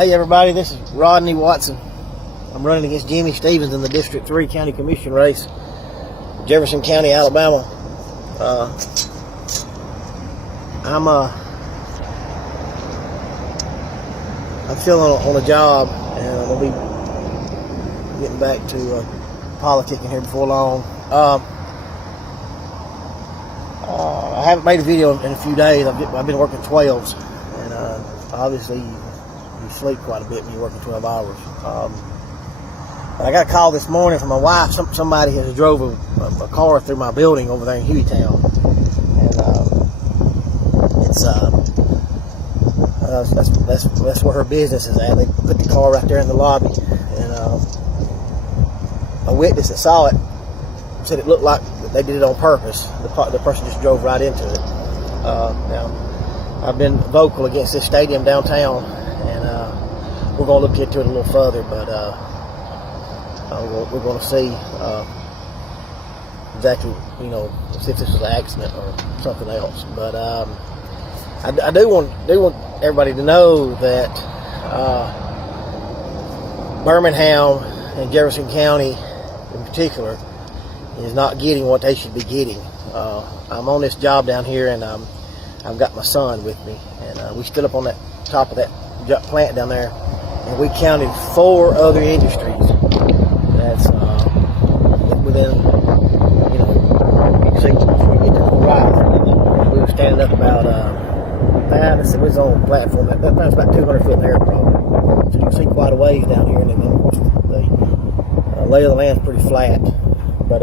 Hey everybody, this is Rodney Watson. I'm running against Jimmy Stevens in the District 3 County Commission race, Jefferson County, Alabama. I'm still on a job, and I'm gonna be getting back to politicking here before long. I haven't made a video in a few days. I've been working 12s, and obviously you sleep quite a bit when you're working 12 hours. But I got a call this morning from my wife. Somebody has drove a car through my building over there in Hueytown, and that's where her business is at. They put the car right there in the lobby, and a witness that saw it said it looked like they did it on purpose. The person just drove right into it. Now, I've been vocal against this stadium downtown, and we're going to look into it a little further, but we're going to see exactly, see if this was an accident or something else. But I do want everybody to know that Birmingham and Jefferson County in particular is not getting what they should be getting. I'm on this job down here, and I've got my son with me, and we stood up on that top of that plant down there, and we counted 4 other industries that's within, you can see before you get to the horizon. We were standing up about we was on a platform that's about 200 foot in the air probably, so you can see quite a ways down here, and then of course the lay of the land's pretty flat. But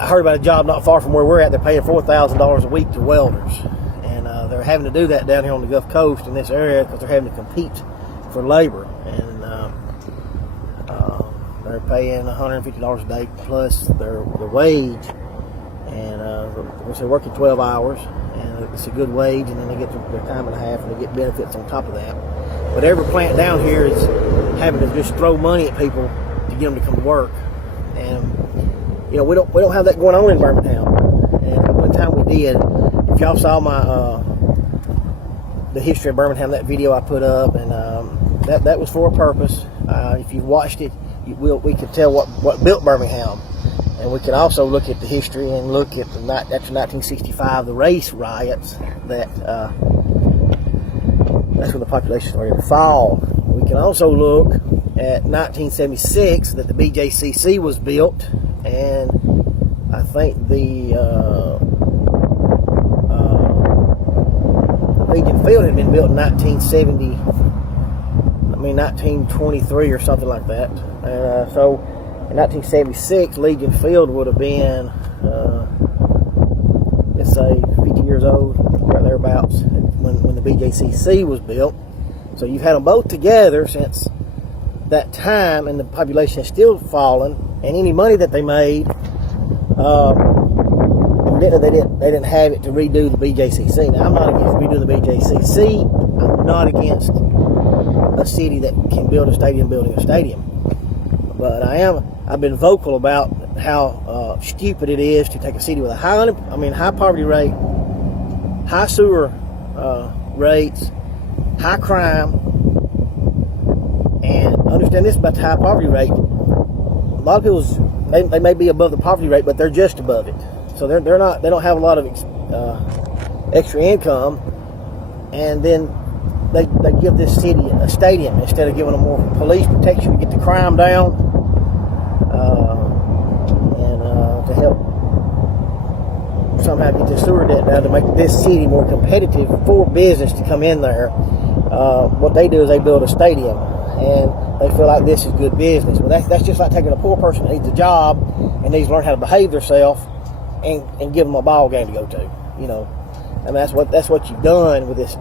I heard about a job not far from where we're at. They're paying $4,000 a week to welders, and they're having to do that down here on the Gulf Coast in this area because they're having to compete for labor, and they're paying $150 a day plus their wage, and they're working 12 hours, and it's a good wage, and then they get their time and a half, and they get benefits on top of that. But every plant down here is having to just throw money at people to get them to come to work, and we don't have that going on in Birmingham. And one time we did. If y'all saw my the history of Birmingham, that video I put up, and that was for a purpose. If you watched it, we could tell what built Birmingham, and we can also look at the history and look at after 1965, the race riots that's when the population started to fall. We can also look at 1976, that the BJCC was built, and I think the Legion Field had been built in 1923 or something like that. And so in 1976, Legion Field would have been, let's say, 50 years old, right thereabouts, when the BJCC was built. So you've had them both together since that time, and the population has still fallen. And any money that they made, they didn't have it to redo the BJCC. Now, I'm not against redoing the BJCC. I'm not against a city that can build a stadium building a stadium. But I've been vocal about how stupid it is to take a city with a high poverty rate, high sewer rates, high crime, and understand this about the high poverty rate. A lot of people, they may be above the poverty rate, but they're just above it. So they don't have a lot of extra income, and then they give this city a stadium instead of giving them more police protection to get the crime down, and to help somehow get the sewer debt down to make this city more competitive for business to come in there. What they do is they build a stadium, and they feel like this is good business. Well, that's just like taking a poor person that needs a job and needs to learn how to behave themselves and give them a ball game to go to. And that's what you've done with this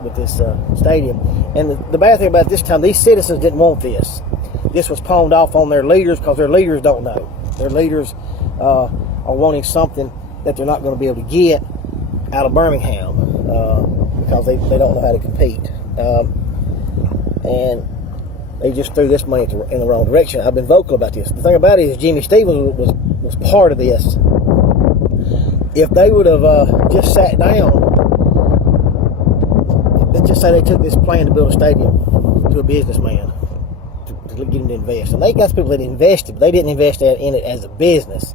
stadium. And the bad thing about this time, these citizens didn't want this. This was pawned off on their leaders because their leaders don't know. Their leaders are wanting something that they're not going to be able to get out of Birmingham because they don't know how to compete. And they just threw this money in the wrong direction. I've been vocal about this. The thing about it is Jimmy Stevens was part of this. If they would have just sat down let's say they took this plan to build a stadium to a businessman to get him to invest. And they got people that invested, but they didn't invest in it as a business.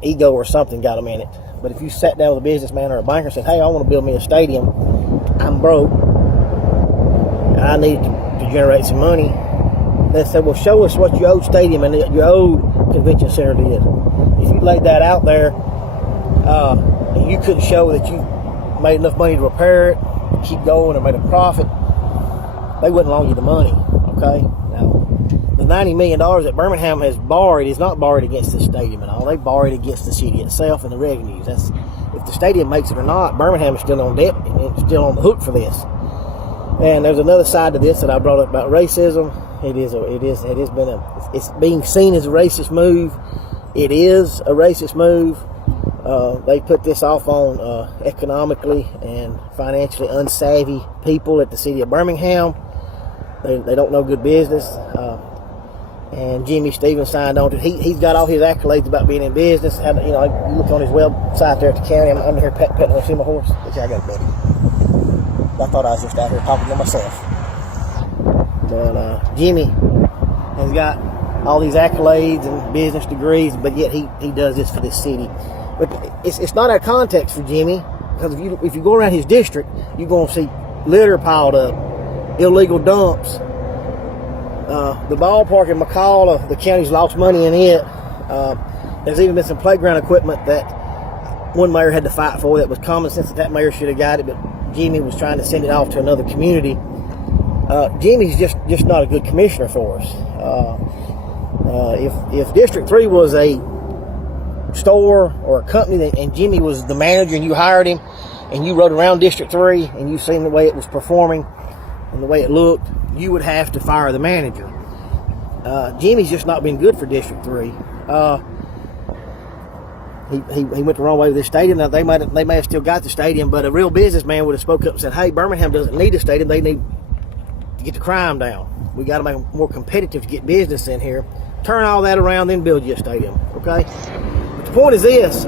Ego or something got them in it. But if you sat down with a businessman or a banker and said, hey, I want to build me a stadium, I'm broke, I need to generate some money, they said, well, show us what your old stadium and your old convention center did. If you laid that out there, and you couldn't show that you made enough money to repair it, keep going, or made a profit, they wouldn't loan you the money. Okay? Now, the $90 million that Birmingham has borrowed is not borrowed against the stadium at all. They borrowed against the city itself and the revenues. That's, if the stadium makes it or not, Birmingham is still on debt and it's still on the hook for this. And there's another side to this that I brought up about racism. It's being seen as a racist move. It is a racist move. They put this off on economically and financially unsavvy people at the city of Birmingham. They don't know good business. And Jimmy Stevens signed on to it. He's got all his accolades about being in business. You look on his website there at the county. I'm here petting on my horse. Which I got, buddy. I thought I was just out here talking to myself. But Jimmy has got all these accolades and business degrees, but yet he does this for this city. But it's not our context for Jimmy, because if you go around his district, you're going to see litter piled up, illegal dumps. The ballpark in McCall, the county's lost money in it. There's even been some playground equipment that one mayor had to fight for that was common sense that mayor should have got it, but Jimmy was trying to send it off to another community. Jimmy's just not a good commissioner for us. If District 3 was a store or a company and Jimmy was the manager and you hired him and you rode around District 3 and you seen the way it was performing and the way it looked, you would have to fire the manager. Jimmy's just not been good for District 3. He went the wrong way with this stadium. Now they may have still got the stadium, but a real businessman would have spoke up and said, hey, Birmingham doesn't need a stadium. They need to get the crime down. We got to make it more competitive to get business in here. Turn all that around, then build you a stadium. Okay? But the point is this.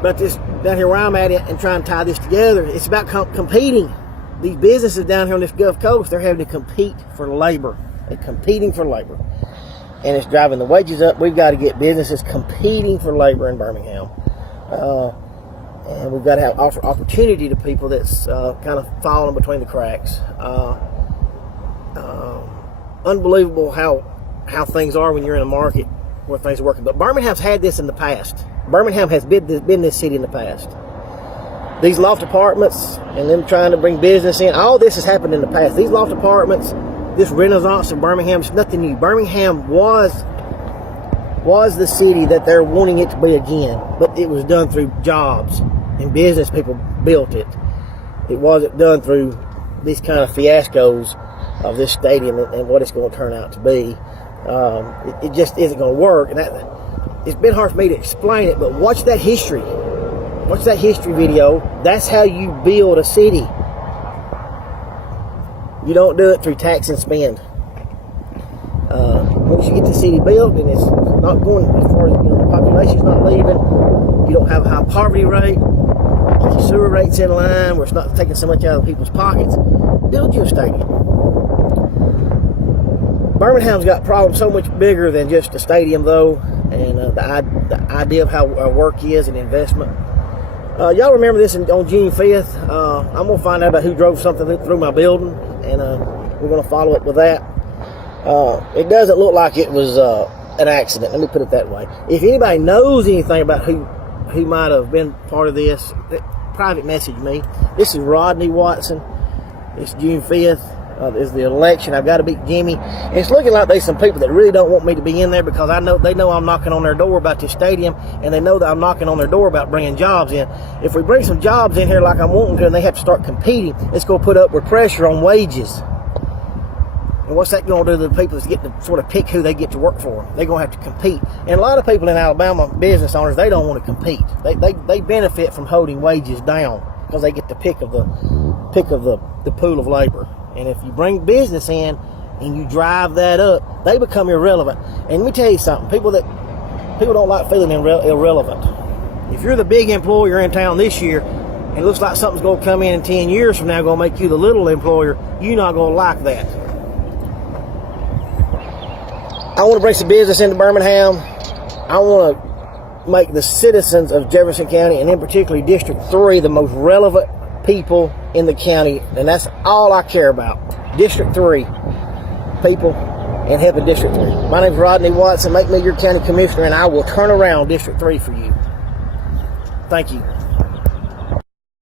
But this down here where I'm at and trying to tie this together, it's about competing. These businesses down here on this Gulf Coast, they're having to compete for labor. They're competing for labor. And it's driving the wages up. We've got to get businesses competing for labor in Birmingham. And we've got to offer opportunity to people that's kind of falling between the cracks. Unbelievable how things are when you're in a market where things are working. But Birmingham's had this in the past. Birmingham has been this city in the past. These loft apartments and them trying to bring business in, all this has happened in the past. These loft apartments, this renaissance of Birmingham is nothing new. Birmingham was the city that they're wanting it to be again, but it was done through jobs and business people built it. It wasn't done through these kind of fiascos of this stadium and what it's going to turn out to be. It just isn't going to work, and it's been hard for me to explain it, but watch that history. Watch that history video. That's how you build a city. You don't do it through tax and spend. Once you get the city built and it's not going as far as the population's not leaving, you don't have a high poverty rate, get your sewer rates in line where it's not taking so much out of people's pockets, build you a stadium. Birmingham's got problems so much bigger than just a stadium though, and the idea of how our work is and investment. Y'all remember this on June 5th. I'm going to find out about who drove something through my building, and we're going to follow up with that. It doesn't look like it was an accident. Let me put it that way. If anybody knows anything about who might have been part of this, private message me. This is Rodney Watson. It's June 5th. Is the election. I've got to beat Jimmy. And it's looking like there's some people that really don't want me to be in there because they know I'm knocking on their door about this stadium, and they know that I'm knocking on their door about bringing jobs in. If we bring some jobs in here like I'm wanting to, and they have to start competing, it's going to put upward pressure on wages. And what's that going to do to the people that get to sort of pick who they get to work for? They're going to have to compete. And a lot of people in Alabama, business owners, they don't want to compete. They benefit from holding wages down because they get the pick of the pool of labor. And if you bring business in and you drive that up, they become irrelevant. And let me tell you something, people don't like feeling irrelevant. If you're the big employer in town this year, and it looks like something's going to come in 10 years from now, going to make you the little employer, you're not going to like that. I want to bring some business into Birmingham. I want to make the citizens of Jefferson County, and in particular District 3, the most relevant people in the county, and that's all I care about. District 3 people and helping District 3. My name's Rodney Watson. Make me your county commissioner, and I will turn around District 3 for you. Thank you.